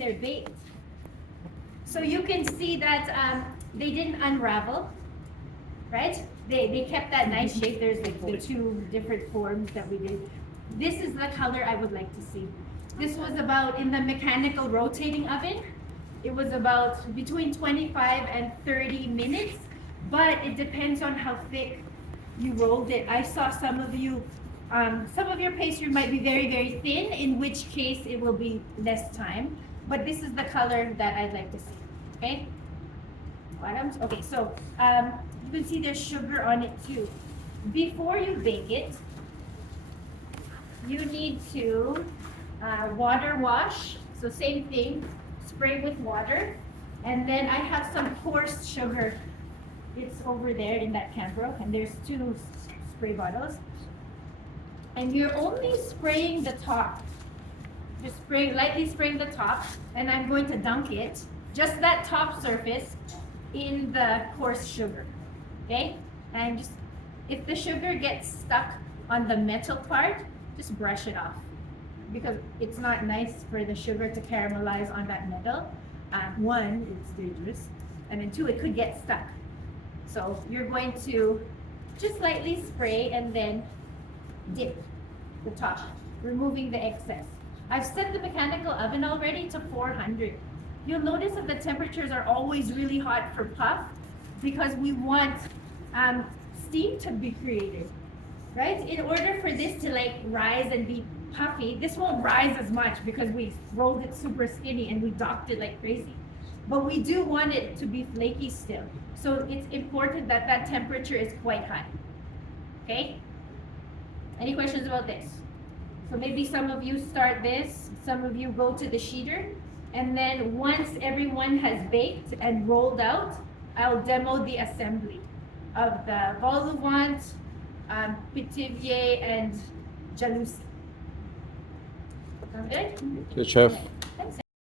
they're baked. So you can see that they didn't unravel, right? They kept that nice shape. There's like the two different forms that we did. This is the color I would like to see. This was about, in the mechanical rotating oven, it was about between 25 and 30 minutes, but it depends on how thick you rolled it. I saw some of your pastry might be very, very thin, in which case it will be less time. But this is the color that I'd like to see, okay? Bottoms, okay, so you can see there's sugar on it too. Before you bake it, you need to water wash. So same thing, spray with water. And then I have some coarse sugar. It's over there in that Cambro, and there's two spray bottles. And you're only spraying the top. Just lightly spraying the top, and I'm going to dunk it, just that top surface, in the coarse sugar, okay? And just, if the sugar gets stuck on the metal part, just brush it off, because it's not nice for the sugar to caramelize on that metal. One, it's dangerous, and then two, it could get stuck. So you're going to just lightly spray and then dip the top, removing the excess. I've set the mechanical oven already to 400. You'll notice that the temperatures are always really hot for puff, because we want steam to be created, right? In order for this to like rise and be puffy, this won't rise as much because we rolled it super skinny and we docked it like crazy. But we do want it to be flaky still. So it's important that that temperature is quite high, okay? Any questions about this? So maybe some of you start this, some of you go to the sheeter, and then once everyone has baked and rolled out, I'll demo the assembly of the vol au vent, pithivier, and jalousie. Sound good? Okay, chef.